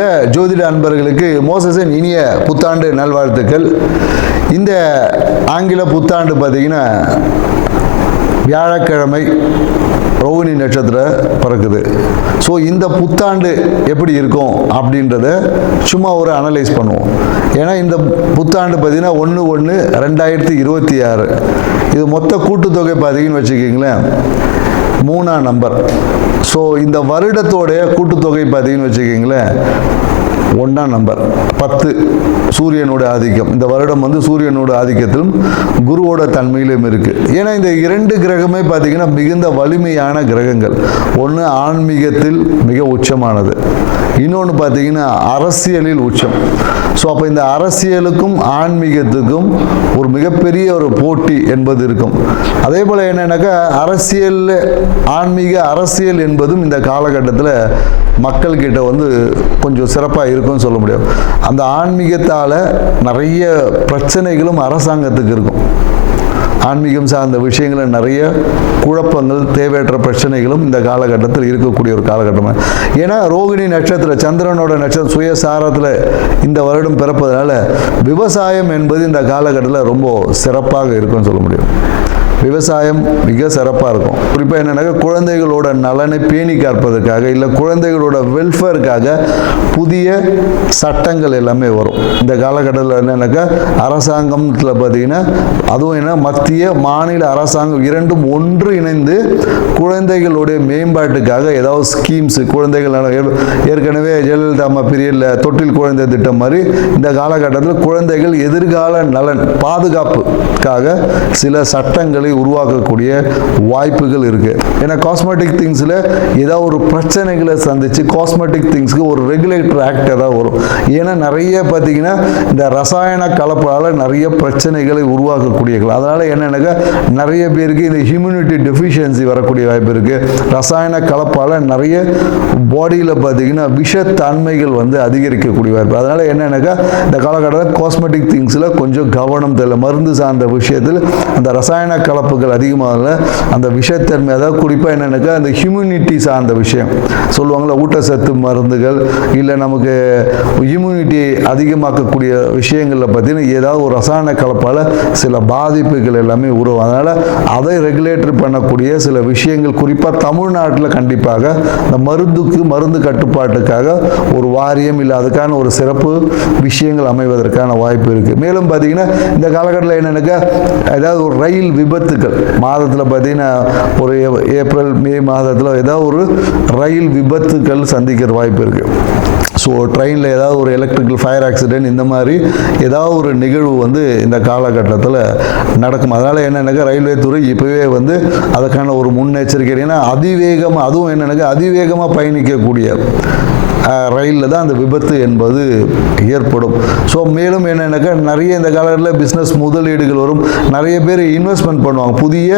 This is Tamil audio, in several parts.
உள்ள ஜோதிட அன்பர்களுக்கு மோசஸின் இனிய புத்தாண்டு நல்வாழ்த்துக்கள். இந்த ஆங்கில புத்தாண்டு பார்த்தீங்கன்னா வியாழக்கிழமை ரோகிணி நட்சத்திரம் பிறக்குது. ஸோ இந்த புத்தாண்டு எப்படி இருக்கும் அப்படின்றத சும்மா ஒரு அனலைஸ் பண்ணுவோம். ஏன்னா இந்த புத்தாண்டு பார்த்தீங்கன்னா 1/1/2026 இது மொத்த கூட்டுத்தொகை பார்த்தீங்கன்னு வச்சுக்கிங்களேன் 3ஆம் நம்பர். ஸோ இந்த வருடத்தோடைய கூட்டுத்தொகை பார்த்தீங்கன்னு வச்சுக்கிங்களேன் 1ஆம் நம்பர் 10 சூரியனோட ஆதிக்கம். இந்த வருடம் வந்து சூரியனோட ஆதிக்கத்திலும் குருவோட தன்மையிலும் இருக்கு. ஏன்னா இந்த 2 கிரகமே பார்த்தீங்கன்னா மிகுந்த வலிமையான கிரகங்கள். ஒன்று ஆன்மீகத்தில் மிக உச்சமானது, இன்னொன்று பார்த்தீங்கன்னா அரசியலில் உச்சம். ஸோ அப்போ இந்த அரசியலுக்கும் ஆன்மீகத்துக்கும் ஒரு மிகப்பெரிய ஒரு போட்டி என்பது இருக்கும். அதே போல் என்னன்னாக்கா அரசியல் ஆன்மீக அரசியல் என்பதும் இந்த காலகட்டத்தில் மக்கள்கிட்ட வந்து கொஞ்சம் சிறப்பாக இருக்கும்னு சொல்ல முடியும். அந்த ஆன்மீகத்தால் நிறைய பிரச்சனைகளும் அரசாங்கத்துக்கு இருக்கும். ஆன்மீகம் சார்ந்த விஷயங்களில் நிறைய குழப்பங்கள், தேவையற்ற பிரச்சனைகளும் இந்த காலகட்டத்தில் இருக்கக்கூடிய ஒரு காலகட்டமாக. ஏன்னா ரோகிணி நட்சத்திரம் சந்திரனோட நட்சத்திரம் சுயசாரத்தில் இந்த வருடம் பிறப்பதனால விவசாயம் என்பது இந்த காலகட்டத்தில் ரொம்ப சிறப்பாக இருக்குன்னு சொல்ல முடியும். விவசாயம் மிக சிறப்பாக இருக்கும். குறிப்பாக என்னென்னாக்கா குழந்தைகளோட நலனை பேணி காப்பதற்காக இல்லை குழந்தைகளோட வெல்ஃபேருக்காக புதிய சட்டங்கள் எல்லாமே வரும். இந்த காலகட்டத்தில் என்னென்னாக்கா அரசாங்கத்தில் பார்த்தீங்கன்னா அதுவும் என்ன மத்திய மாநில அரசாங்கம் இரண்டும் ஒன்று இணைந்து குழந்தைகளுடைய மேம்பாட்டுக்காக ஏதாவது ஸ்கீம்ஸ் குழந்தைகள் ஏற்கனவே ஜெயலலிதா அம்மா பீரியடில் தொட்டில் குழந்தை திட்டம் மாதிரி இந்த காலகட்டத்தில் குழந்தைகள் எதிர்கால நலன் பாதுகாப்புக்காக சில சட்டங்களை உருவாக்கக்கூடிய வாய்ப்புகள் இருக்கு. ஏன்னா காஸ்மெட்டிக் திங்ஸ்ல ஏதாவது ஒரு பிரச்சனைகளை சந்திச்சு காஸ்மெட்டிக் திங்ஸ்க்கு ஒரு ரெகுலேட்டர் ஆக்ட் ஏதாவது வரும். ஏன்னா நிறைய பார்த்தீங்கன்னா இந்த ரசாயன கலப்பால நிறைய பிரச்சனைகளை உருவாக்கக்கூடியது. அதனால என்னன்னாக்கா நிறைய பேருக்கு இந்த ஹியூமினிட்டி டெஃபிஷியன்சி வரக்கூடிய வாய்ப்பு இருக்கு. ரசாயன கலப்பால நிறைய பாடியில் பார்த்தீங்கன்னா விஷத்தன்மைகள் வந்து அதிகரிக்கக்கூடிய வாய்ப்பு. அதனால என்னன்னாக்கா இந்த காலகட்டத்தில் காஸ்மெட்டிக் திங்ஸ்ல கொஞ்சம் கவனம் தேவை. மருந்து சார்ந்த விஷயத்தில் அந்த ரசாயன கலப்புகள் அதிகமாக அந்த விஷத்தன்மை, அதாவது குறிப்பாக என்னன்னாக்கா அந்த ஹியூமினிட்டி சார்ந்த விஷயம் சொல்லுவாங்கள்ல, ஊட்டச்சத்து மருந்துகள் இல்லை நமக்கு இம்யூனிட்டி அதிகமாக்கக்கூடிய விஷயங்களில் பார்த்தீங்கன்னா ஏதாவது ஒரு ரசாயன கலப்பால் சில பாதிப்புகள் எல்லாமே உருவாகும். அதனால் அதை ரெகுலேட்டர் பண்ணக்கூடிய சில விஷயங்கள் குறிப்பாக தமிழ்நாட்டில் கண்டிப்பாக இந்த மருந்து கட்டுப்பாட்டுக்காக ஒரு வாரியம் இல்லை அதுக்கான ஒரு சிறப்பு விஷயங்கள் அமைவதற்கான வாய்ப்பு இருக்குது. மேலும் பார்த்தீங்கன்னா இந்த காலகட்டத்தில் என்னன்னாக்கா ஏதாவது ஒரு ரயில் விபத்துக்கள் மாதத்தில் பார்த்தீங்கன்னா ஒரு ஏப்ரல் மே மாதத்தில் ஏதாவது ஒரு ரயில் விபத்துக்கள் சந்திக்கிற வாய்ப்பு இருக்குது. ஸோ ட்ரெயினில் ஏதாவது ஒரு எலக்ட்ரிக்கல் ஃபயர் ஆக்சிடென்ட் இந்த மாதிரி ஏதாவது ஒரு நிகழ்வு வந்து இந்த காலகட்டத்தில் நடக்கும். அதனால் என்னென்னாக்கா ரயில்வே துறை இப்போவே வந்து அதுக்கான ஒரு முன்னெச்சரிக்கை. ஏன்னா அதிவேகமாக அதுவும் என்னென்னாக்கா அதிவேகமாக பயணிக்கக்கூடிய ரயிலில் தான் அந்த விபத்து என்பது ஏற்படும். ஸோ மேலும் என்னென்னாக்கா நிறைய இந்த காலத்தில் பிஸ்னஸ் முதலீடுகள் வரும். நிறைய பேர் இன்வெஸ்ட்மெண்ட் பண்ணுவாங்க. புதிய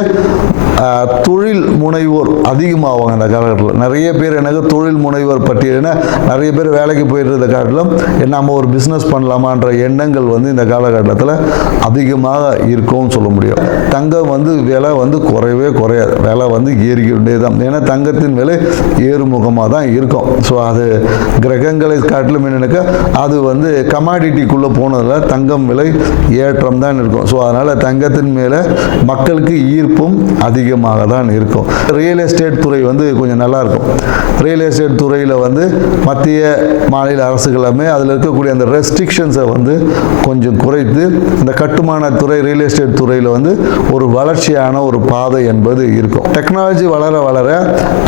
தொழில் முனைவோர் அதிகமாகுவாங்க இந்த காலகட்டத்தில். நிறைய பேர் எனக்கு தொழில் முனைவோர் பட்டியல்னா நிறைய பேர் வேலைக்கு போயிட்டு காட்டிலும் நம்ம ஒரு பிஸ்னஸ் பண்ணலாமான்ற எண்ணங்கள் வந்து இந்த காலகட்டத்தில் அதிகமாக இருக்கும்னு சொல்ல முடியும். தங்கம் வந்து விலை வந்து குறையவே குறையாது, விலை வந்து ஏறிக்கிட்டே தான். ஏன்னா தங்கத்தின் விலை ஏறுமுகமாக தான் இருக்கும். ஸோ அது கிரகங்களை காட்டிலும் என்னன்னாக்கா அது வந்து கமாடிட்டிக்குள்ளே போனதில் தங்கம் விலை ஏற்றம் தான் இருக்கும். ஸோ அதனால் தங்கத்தின் மேலே மக்களுக்கு ஈர்ப்பும் அதிகமாக தான் இருக்கும். ரியல் எஸ்டேட் துறை வந்து கொஞ்சம் நல்லா இருக்கும். ரியல் எஸ்டேட் துறையில் வந்து மத்திய மாநில அரசுகளுமே அதில் இருக்கக்கூடிய அந்த ரெஸ்ட்ரிக்ஷன்ஸை வந்து கொஞ்சம் குறைத்து இந்த கட்டுமான துறை ரியல் எஸ்டேட் துறையில் வந்து ஒரு வளர்ச்சியான ஒரு பாதை என்பது இருக்கும். டெக்னாலஜி வளர வளர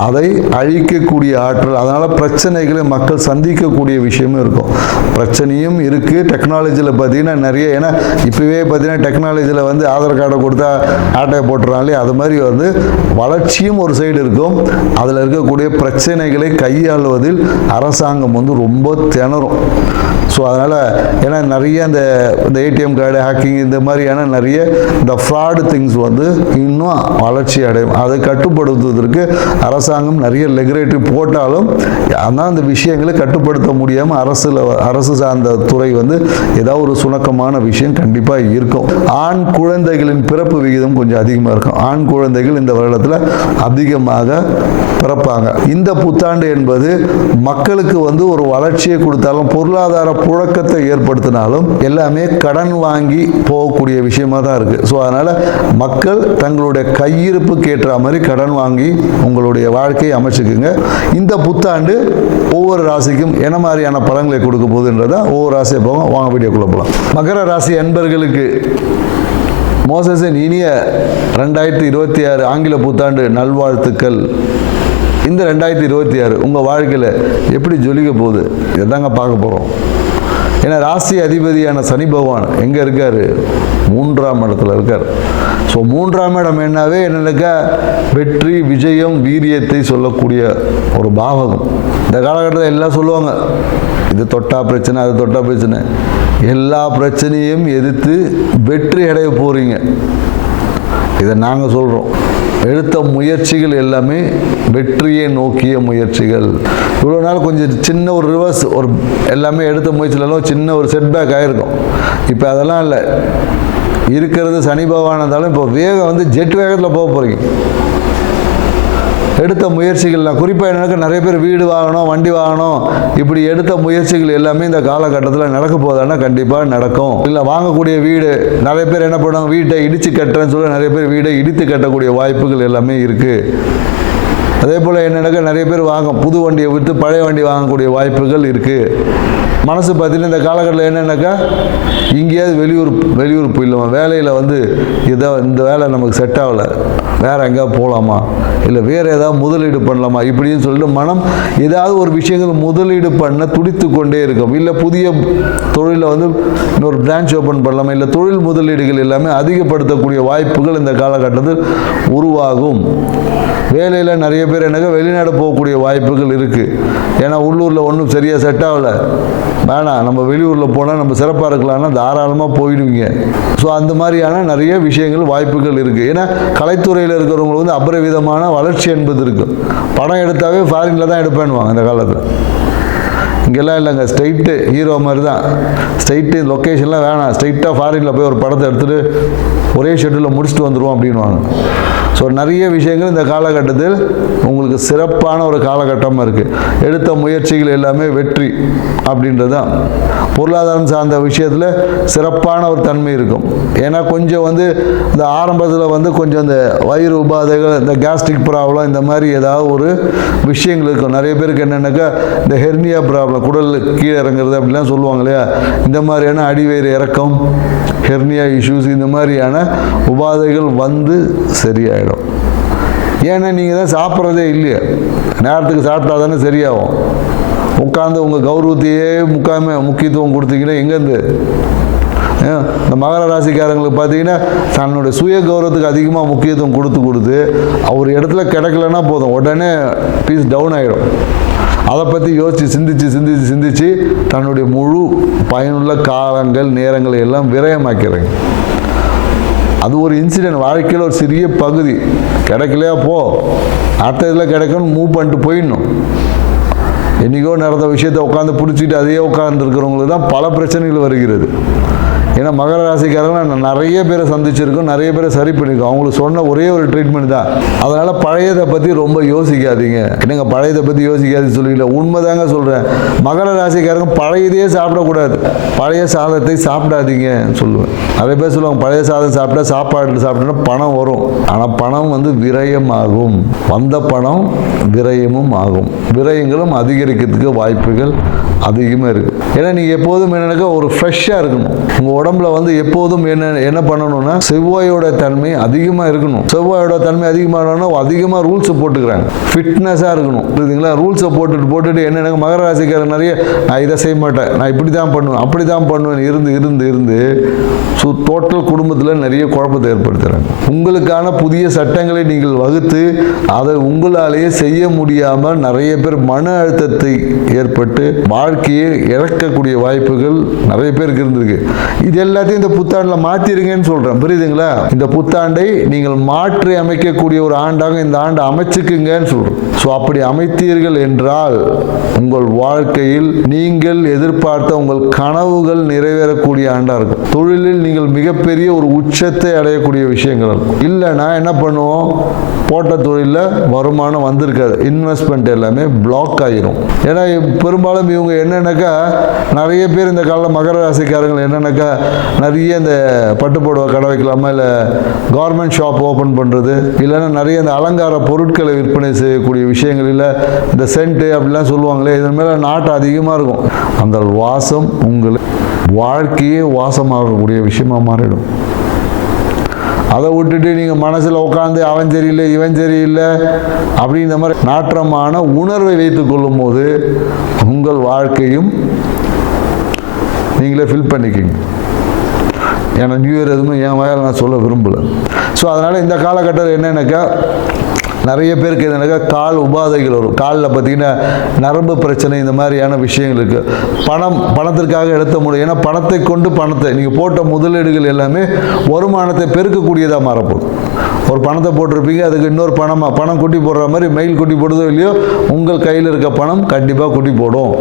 அதை அழிக்கக்கூடிய ஆற்றல், அதனால் பிரச்சனைகளை மக்கள் சந்திக்கக்கூடிய விஷயமும் இருக்கும். பிரச்சனையும் இருக்குது டெக்னாலஜியில் பார்த்தீங்கன்னா நிறைய. ஏன்னா இப்போவே பார்த்தீங்கன்னா டெக்னாலஜியில் வந்து ஆதார் கார்டை கொடுத்தா ஆட்டையை போட்டுறாங்களே, அது மாதிரி வந்து வளர்ச்சியும் ஒரு சைடு இருக்கும். அதில் இருக்கக்கூடிய பிரச்சனைகளை கையாளுவதில் அரசாங்கம் வந்து ரொம்ப திணறும். ஸோ அதனால் ஏன்னா நிறைய இந்த ஏடிஎம் கார்டு ஹேக்கிங் இந்த மாதிரியான நிறைய இந்த ஃப்ராடு திங்ஸ் வந்து இன்னும் வளர்ச்சி அடையும். அதை கட்டுப்படுத்துவதற்கு அரசாங்கம் நிறைய ரெகுலேட்டரி போட்டாலும் ஆனால் அந்த விஷயங்களை கட்டுப்படுத்த முடியாமல் அரசு சார்ந்த துறை வந்து ஏதாவது ஒரு சுணக்கமான விஷயம் கண்டிப்பாக இருக்கும். ஆண் குழந்தைகளின் பிறப்பு விகிதம் கொஞ்சம் அதிகமாக இருக்கும். ஆண் குழந்தை குழந்தைகள் இந்த வருடத்தில் அதிகமாக பிறப்பாங்க. இந்த புத்தாண்டு என்பது மக்களுக்கு வந்து ஒரு வளர்ச்சியை கொடுத்தாலும் பொருளாதார புழக்கத்தை ஏற்படுத்தினாலும் எல்லாமே கடன் வாங்கி போகக்கூடிய விஷயமா தான் இருக்கு. ஸோ அதனால மக்கள் தங்களுடைய கையிருப்புக்கு ஏற்ற மாதிரி கடன் வாங்கி உங்களுடைய வாழ்க்கையை அமைச்சுக்குங்க. இந்த புத்தாண்டு ஒவ்வொரு ராசிக்கும் என்ன மாதிரியான பலன்களை கொடுக்க போகுதுன்றத ஒவ்வொரு ராசியை போவோம். வாங்க வீடியோக்குள்ள போகலாம். மகர ராசி அன்பர்களுக்கு மோசஸின் இனிய 2026 ஆங்கில புத்தாண்டு நல்வாழ்த்துக்கள். இந்த 2026 உங்கள் வாழ்க்கையில் எப்படி ஜொலிக்க போகுது இதாங்க பார்க்க போகிறோம். ஏன்னா ராசி அதிபதியான சனி பகவான் எங்கே இருக்கார்? 3ஆம் இடத்துல இருக்கார். ஸோ 3ஆம் இடம் என்னவே என்னக்கா வெற்றி, விஜயம், வீரியத்தை சொல்லக்கூடிய ஒரு பாவகம். இந்த காலகட்டத்தில் எல்லாம் சொல்லுவாங்க, இது தொட்டா பிரச்சனை, அது தொட்டா பிரச்சனை. எல்லா பிரச்சனையும் எதிர்த்து வெற்றி அடைய போகிறீங்க. இதை நாங்கள் சொல்கிறோம். எடுத்த முயற்சிகள் எல்லாமே வெற்றியை நோக்கிய முயற்சிகள். இவ்வளோ நாள் கொஞ்சம் சின்ன ஒரு ரிவர்ஸ், ஒரு எல்லாமே எடுத்த முயற்சியிலலாம் சின்ன ஒரு செட்பேக் ஆகிருக்கும். இப்போ அதெல்லாம் இல்லை. இருக்கிறது சனி பகவான் இருந்தாலும் இப்போ வேகம் வந்து ஜெட் வேகத்தில் போக போகிறீங்க. எடுத்த முயற்சிகள்லாம் குறிப்பாக எனக்கு நிறைய பேர் வீடு வாங்கணும், வண்டி வாங்கணும், இப்படி எடுத்த முயற்சிகள் எல்லாமே இந்த காலகட்டத்தில் நடக்க போதானா கண்டிப்பாக நடக்கும். இல்லை வாங்கக்கூடிய வீடு நிறைய பேர் என்ன பண்ணுவாங்க, வீட்டை இடித்து கட்டுறேன்னு சொல்லி நிறைய பேர் வீடை இடித்து கட்டக்கூடிய வாய்ப்புகள் எல்லாமே இருக்குது. அதே போல் என்னென்னாக்கா நிறைய பேர் புது வண்டியை விட்டு பழைய வண்டி வாங்கக்கூடிய வாய்ப்புகள் இருக்குது. மனசு பார்த்தீங்கன்னா இந்த காலகட்டத்தில் என்னென்னாக்கா இங்கேயாவது வெளியூர் போயிடலாமா, வேலையில் வந்து இந்த வேலை நமக்கு செட் ஆகலை, வேறு எங்கேயாவது போகலாமா, இல்லை வேறு ஏதாவது முதலீடு பண்ணலாமா இப்படின்னு சொல்லிட்டு மனம் ஏதாவது ஒரு விஷயங்கள் முதலீடு பண்ண துடித்து கொண்டே இருக்கும். இல்லை புதிய தொழிலை வந்து இன்னொரு பிரான்ச் ஓப்பன் பண்ணலாமா, இல்லை தொழில் முதலீடுகள் எல்லாமே அதிகப்படுத்தக்கூடிய வாய்ப்புகள் இந்த காலகட்டத்தில் உருவாகும். வேலையில் நிறைய பேர் என்னக்கா வெளிநாடு போகக்கூடிய வாய்ப்புகள் இருக்குது. ஏன்னா உள்ளூரில் ஒன்றும் சரியாக செட் ஆகலை, வேணாம் நம்ம வெளியூரில் போனால் நம்ம சிறப்பாக இருக்கலாம்னா தாராளமாக போயிடுவீங்க. ஸோ அந்த மாதிரியான நிறைய விஷயங்கள் வாய்ப்புகள் இருக்குது. ஏன்னா கலைத்துறையில் இருக்கிறவங்களுக்கு வந்து அபரிவிதமான வளர்ச்சி என்பது இருக்குது. படம் எடுத்தாவே ஃபாரினில் தான் எடுப்பேன்னுவாங்க இந்த காலத்தில். இங்கெல்லாம் இல்லைங்க, ஸ்ட்ரைட்டு ஹீரோ மாதிரி தான். ஸ்ட்ரைட்டு லொக்கேஷன்லாம் வேணாம், ஸ்ட்ரைட்டாக ஃபாரினில் போய் ஒரு படத்தை எடுத்துகிட்டு ஒரே ஷெட்யூலில் முடிச்சுட்டு வந்துடுவோம் அப்படின்வாங்க. ஸோ நிறைய விஷயங்கள் இந்த காலகட்டத்தில் உங்களுக்கு சிறப்பான ஒரு காலகட்டமாக இருக்குது. எடுத்த முயற்சிகள் எல்லாமே வெற்றி அப்படின்றது தான். பொருளாதாரம் சார்ந்த விஷயத்தில் சிறப்பான ஒரு தன்மை இருக்கும். ஏன்னா கொஞ்சம் வந்து இந்த ஆரம்பத்தில் வந்து கொஞ்சம் இந்த வயிறு உபாதைகள், இந்த கேஸ்ட்ரிக் ப்ராப்ளம், இந்த மாதிரி ஏதாவது ஒரு விஷயங்கள் இருக்கும். நிறைய பேருக்கு என்னென்னாக்கா இந்த ஹெர்னியா ப்ராப்ளம், குடல் கீழே இறங்குறது அப்படிலாம் சொல்லுவாங்க இல்லையா, இந்த மாதிரியான அடிவயிறு இறக்கம், ஹெர்னியா இஷ்யூஸ், இந்த மாதிரியான உபாதைகள் வந்து சரியாயிடும். ஏன்னா நீங்கள் தான் சாப்பிட்றதே இல்லையா, நேரத்துக்கு சாப்பிட்டா தானே சரியாகும். உட்காந்து உங்கள் கௌரவத்தையே முக்கியத்துவம் கொடுத்தீங்கன்னா எங்கேருந்து? இந்த மகர ராசிக்காரங்களுக்கு பார்த்தீங்கன்னா தன்னுடைய சுய கௌரவத்துக்கு அதிகமாக முக்கியத்துவம் கொடுத்து ஒரு இடத்துல கிடைக்கலன்னா போதும் உடனே பீஸ் டவுன் ஆகிடும். அதை பற்றி யோசித்து சிந்திச்சு தன்னுடைய முழு பயனுள்ள காலங்கள் நேரங்களை எல்லாம் விரயமாக்கிறேங்க. அது ஒரு இன்சிடென்ட், வாழ்க்கையில் ஒரு சிறிய பகுதி. கிடைக்கலையா போ, அடுத்த இதில் கிடைக்கணும், மூவ் பண்ணிட்டு போயிடணும். என்றைக்கோ நடந்த விஷயத்தை உட்காந்து பிடிச்சிட்டு அதையே உட்காந்துருக்கிறவங்களுக்கு தான் பல பிரச்சனைகள் வருகிறது. ஏன்னா மகர ராசிக்காரங்க நான் நிறைய பேரை சந்திச்சிருக்கோம், நிறைய பேரை சரி பண்ணியிருக்கோம். அவங்களுக்கு சொன்ன ஒரே ஒரு ட்ரீட்மெண்ட் தான். அதனால் பழையதை பற்றி ரொம்ப யோசிக்காதீங்க. என்னங்க பழையதை பற்றி யோசிக்காதுன்னு சொல்லிக்கல, உண்மைதாங்க சொல்கிறேன். மகர ராசிக்காரங்க பழையதையே சாப்பிடக்கூடாது, பழைய சாதத்தை சாப்பிடாதீங்கன்னு சொல்லுவேன். நிறைய பேர் சொல்லுவாங்க பழைய சாதம் சாப்பிட்டா சாப்பிட்டா பணம் வரும். ஆனால் பணம் வந்து விரயமாகும். வந்த பணம் விரயமும் ஆகும். விரயங்களும் அதிகரிக்கிறதுக்கு வாய்ப்புகள் அதிகமாக இருக்குது. ஏன்னா நீங்கள் எப்போதும் என்னன்னாக்கா ஒரு ஃப்ரெஷ்ஷாக இருக்கணும். உங்கள் உடம்புல வந்து எப்போதும் என்ன பண்ணணும்னா செவ்வாயோட தன்மை அதிகமாக இருக்கணும். செவ்வாயோட தன்மை அதிகமாக அதிகமாக ரூல்ஸை போட்டுக்கிறாங்க. ஃபிட்னஸாக இருக்கணும், புரியுதுங்களா? ரூல்ஸை போட்டுட்டு என்னென்ன மகர ராசிக்காரர் நிறைய நான் இதை செய்ய மாட்டேன், நான் இப்படி தான் பண்ணுவேன், அப்படி தான் பண்ணுவேன் இருந்து டோட்டல் குடும்பத்தில் நிறைய குழப்பத்தை ஏற்படுத்துகிறாங்க. உங்களுக்கான புதிய சட்டங்களை நீங்கள் வகுத்து அதை உங்களாலேயே செய்ய முடியாமல் நிறைய பேர் மன அழுத்தத்தை அழுத்தத்தை ஏற்பட்டு வாழ்க்கையை இழக்கக்கூடிய வாய்ப்புகள் நிறைய பேருக்கு இருந்திருக்கு. இது எல்லாத்தையும் இந்த புத்தாண்டில் மாற்றிருங்கன்னு சொல்கிறேன், புரியுதுங்களா? இந்த புத்தாண்டை நீங்கள் மாற்றி அமைக்கக்கூடிய ஒரு ஆண்டாக இந்த ஆண்டு அமைச்சுக்குங்கன்னு சொல்கிறோம். ஸோ அப்படி அமைத்தீர்கள் என்றால் உங்கள் வாழ்க்கையில் நீங்கள் எதிர்பார்த்த உங்கள் கனவுகள் நிறைவேறக்கூடிய ஆண்டாக இருக்கும். தொழிலில் நீங்கள் மிகப்பெரிய ஒரு உச்சத்தை அடையக்கூடிய விஷயங்கள் இருக்கும். இல்லைன்னா என்ன பண்ணுவோம், போட்ட தொழிலில் வருமானம் வந்திருக்காது, இன்வெஸ்ட்மெண்ட் எல்லாமே பிளாக் ஆகிரும். ஏன்னா பெரும்பாலும் இவங்க என்னென்னாக்கா, நிறைய பேர் இந்த காலையில் மகர ராசிக்காரங்கள் என்னென்னாக்கா, நிறைய இந்த பட்டுப்புடவை கடை வைக்கலாமா, இல்லை கவர்மெண்ட் ஷாப் ஓப்பன் பண்ணுறது, இல்லைன்னா நிறைய இந்த அலங்கார பொருட்களை விற்பனை செய்யக்கூடிய விஷயங்களில் இந்த சென்ட்டு அப்படிலாம் சொல்லுவாங்களே, இதன் மேலே நாட்டம் அதிகமாக இருக்கும். அந்த வாசம் உங்களை வாழ்க்கையே வாசமாகக்கூடிய விஷயமா மாறிடும். அதை விட்டுட்டு நீங்கள் மனசில் உட்காந்து அவன் சரியில்லை இவன் சரியில்லை அப்படின்ற மாதிரி நாற்றமான உணர்வை வைத்துக் கொள்ளும் போது உங்கள் வாழ்க்கையும் நீங்களே ஃபில் பண்ணிக்கிங்க. ஏன்னா நியூ இயர் எதுவுமே என் வாயால் நான் சொல்ல விரும்பலை. ஸோ அதனால் இந்த காலகட்டத்தில் என்னென்னாக்கா, நிறைய பேருக்கு என்னக்கா கால் உபாதைகள் வரும். காலில் பார்த்தீங்கன்னா நரம்பு பிரச்சனை, இந்த மாதிரியான விஷயங்கள் இருக்குது. பணத்திற்காக எடுத்த முடியும். ஏன்னா பணத்தை கொண்டு பணத்தை நீங்கள் போட்ட முதலீடுகள் எல்லாமே வருமானத்தை பெருக்கக்கூடியதாக மாறப்போகுது. ஒரு பணத்தை போட்டிருப்பீங்க, அதுக்கு இன்னொரு பணம் குட்டி போடுற மாதிரி மயில் குட்டி போடுதோ இல்லையோ, உங்கள் கையில் இருக்க பணம் கண்டிப்பாக குட்டி போடும்.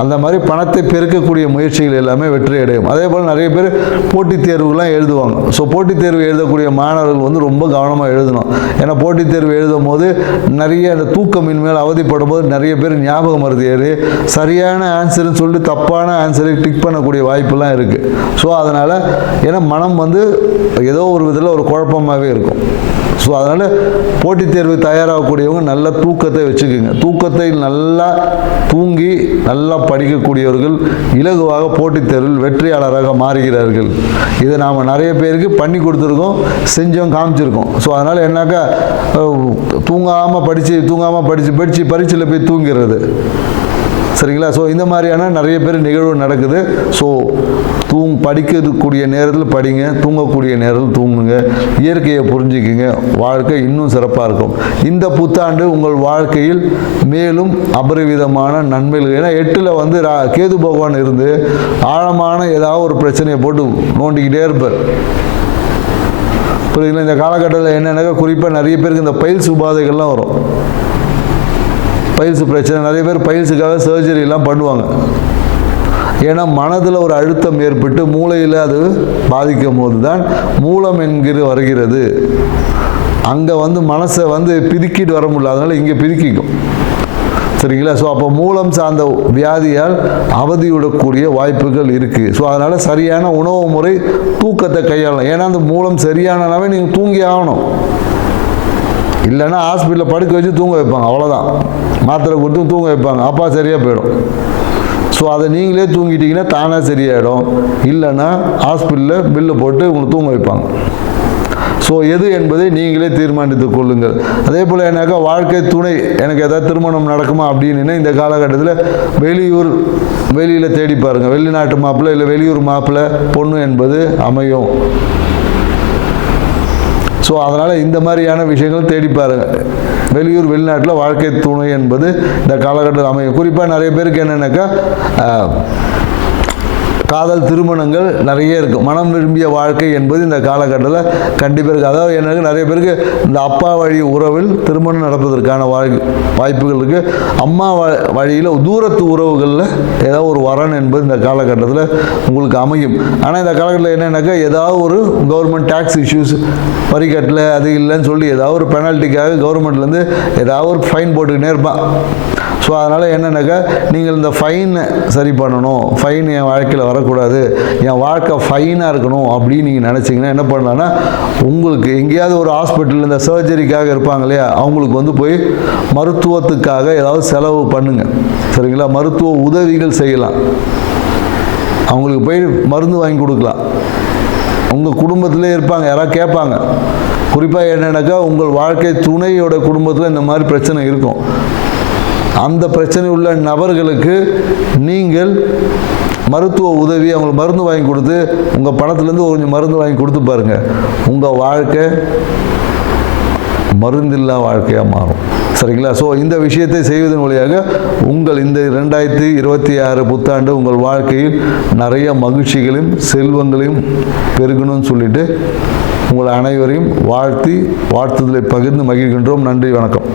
அந்த மாதிரி பணத்தை பெருக்கக்கூடிய முயற்சிகள் எல்லாமே வெற்றி அடையும். அதே போல் நிறைய பேர் போட்டித் தேர்வுலாம் எழுதுவாங்க. ஸோ போட்டித் தேர்வு எழுதக்கூடிய மாணவர்கள் வந்து ரொம்ப கவனமாக எழுதணும். ஏன்னா போட்டித் தேர்வு எழுதும் போது நிறைய அந்த தூக்கமின்மேல் அவதிப்படும் போது நிறைய பேர் ஞாபகம் மறதியாரு, சரியான ஆன்சர்னு சொல்லிட்டு தப்பான ஆன்சரை டிக் பண்ணக்கூடிய வாய்ப்பெல்லாம் இருக்குது. ஸோ அதனால் ஏன்னா மனம் வந்து ஏதோ ஒரு விதத்தில் ஒரு குழப்பமாகவே இருக்கும். ஸோ அதனால் போட்டித் தேர்வு தயாராகக்கூடியவங்க நல்ல தூக்கத்தை வச்சுக்கோங்க. தூக்கத்தை நல்லா தூங்கி நல்லா படிக்கக்கூடியவர்கள் இலகுவாக போட்டித் தேர்வில் வெற்றியாளராக மாறுகிறார்கள். இதை நாம் நிறைய பேருக்கு பண்ணி கொடுத்துருக்கோம், செஞ்சோம், காமிச்சிருக்கோம். ஸோ அதனால் என்னாக்கா, தூங்காமல் படித்து பரீட்சையில் போய் தூங்கிறது, சரிங்களா? ஸோ இந்த மாதிரியான நிறைய பேர் நிகழ்வு நடக்குது. ஸோ படிக்கக்கூடிய நேரத்தில் படிங்க, தூங்கக்கூடிய நேரத்தில் தூங்குங்க, இயற்கையை புரிஞ்சுக்குங்க, வாழ்க்கை இன்னும் சிறப்பாக இருக்கும். இந்த புத்தாண்டு உங்கள் வாழ்க்கையில் மேலும் அபரிவிதமான நன்மைகள். ஏன்னா 8ல் வந்து கேது பகவான் இருந்து ஆழமான ஏதாவது ஒரு பிரச்சனையை போட்டு நோண்டிக்கிட்டே இருப்பார், புரியுதுங்களா? இந்த காலகட்டத்தில் என்னென்னாக்கா, குறிப்பாக நிறைய பேருக்கு இந்த பைல்ஸ் உபாதைகள்லாம் வரும். பைல்ஸ் பிரச்சனை, நிறைய பேர் பைல்ஸுக்காக சர்ஜரிலாம் பண்ணுவாங்க. ஏன்னா மனதில் ஒரு அழுத்தம் ஏற்பட்டு மூளையில் அது பாதிக்கும் போது தான் மூலம் என்கிற வருகிறது. அங்கே வந்து மனசை வந்து பிரிக்கிட்டு வர முடியல, அதனால் இங்கே பிரிக்கிக்கும், சரிங்களா? ஸோ அப்போ மூலம் சார்ந்த வியாதியால் அவதிவிடக்கூடிய வாய்ப்புகள் இருக்குது. ஸோ அதனால் சரியான உணவு முறை, தூக்கத்தை கையாளலாம். ஏன்னா அந்த மூலம் சரியானனாவே நீங்கள் தூங்கி ஆகணும். இல்லைன்னா ஹாஸ்பிட்டலில் படுக்க வச்சு தூங்க வைப்பாங்க, அவ்வளோதான். மாத்திரை கொடுத்து தூங்க வைப்பாங்க, அப்பா சரியாக போயிடும். ஸோ அதை நீங்களே தூங்கிட்டீங்கன்னா தானாக சரியாயிடும். இல்லைன்னா ஹாஸ்பிட்டலில் பில்லு போட்டு உங்களுக்கு தூங்க வைப்பாங்க. ஸோ எது என்பதை நீங்களே தீர்மானித்துக் கொள்ளுங்கள். அதே போல் என்னாக்கா, வாழ்க்கை துணை, எனக்கு ஏதாவது திருமணம் நடக்குமா அப்படின்னு இந்த காலகட்டத்தில் வெளியில் தேடி பாருங்கள். வெளிநாட்டு மாப்பிள்ளை இல்லை வெளியூர் மாப்பிள்ளை பொண்ணு என்பது அமையும். ஸோ அதனால் இந்த மாதிரியான விஷயங்கள் தேடி பாருங்கள். வெளியூர் வெளிநாட்டில் வாழ்க்கை துணை என்பது இந்த காலகட்டத்தில் அமையும். குறிப்பாக நிறைய பேருக்கு என்னென்னாக்கா, காதல் திருமணங்கள் நிறைய இருக்குது. மனம் விரும்பிய வாழ்க்கை என்பது இந்த காலகட்டத்தில் கண்டிப்பாக இருக்குது. அதாவது எனக்கு நிறைய பேருக்கு இந்த அப்பா வழி உறவில் திருமணம் நடப்பதற்கான வாய்ப்புகள் இருக்குது. அம்மா வழியில் தூரத்து உறவுகளில் ஏதாவது ஒரு வரன் என்பது இந்த காலகட்டத்தில் உங்களுக்கு அமையும். ஆனால் இந்த காலகட்டத்தில் என்னென்னாக்கா, ஏதாவது ஒரு கவர்மெண்ட் டேக்ஸ் இஷ்யூஸ், வரி கட்டல அது இல்லைன்னு சொல்லி ஏதாவது ஒரு பெனால்ட்டிக்காக கவர்மெண்ட்லேருந்து ஏதாவது ஒரு ஃபைன் போட்டுக்கிட்டே இருப்பான். ஸோ அதனால் என்னென்னாக்கா, நீங்கள் இந்த ஃபைனை சரி பண்ணணும், ஃபைன் என் வாழ்க்கையில் வரக்கூடாது, என் வாழ்க்கை ஃபைனாக இருக்கணும் அப்படின்னு நீங்கள் நினச்சிங்கன்னா என்ன பண்ணலான்னா, உங்களுக்கு எங்கேயாவது ஒரு ஹாஸ்பிட்டலில் இந்த சர்ஜரிக்காக இருப்பாங்க இல்லையா, அவங்களுக்கு வந்து போய் மருத்துவத்துக்காக ஏதாவது செலவு பண்ணுங்கள், சரிங்களா? மருத்துவ உதவிகள் செய்யலாம், அவங்களுக்கு போய் மருந்து வாங்கி கொடுக்கலாம். உங்கள் குடும்பத்திலே இருப்பாங்க, யாராவது கேட்பாங்க. குறிப்பாக என்னென்னாக்கா, உங்கள் வாழ்க்கை துணையோட குடும்பத்தில் இந்த மாதிரி பிரச்சனை இருக்கும். அந்த பிரச்சனை உள்ள நபர்களுக்கு நீங்கள் மருத்துவ உதவி, அவங்களுக்கு மருந்து வாங்கி கொடுத்து, உங்கள் பணத்துலேருந்து கொஞ்சம் மருந்து வாங்கி கொடுத்து பாருங்கள். உங்கள் வாழ்க்கை மருந்தில்லா வாழ்க்கையாக மாறும். சரிங்களா? ஸோ இந்த விஷயத்தை செய்வதன் வழியாக உங்கள் இந்த 2026 புத்தாண்டு உங்கள் வாழ்க்கையில் நிறைய மகிழ்ச்சிகளையும் செல்வங்களையும் பெருகணும்னு சொல்லிட்டு உங்கள் அனைவரையும் வாழ்த்துதலை பகிர்ந்து மகிழ்கின்றோம். நன்றி, வணக்கம்.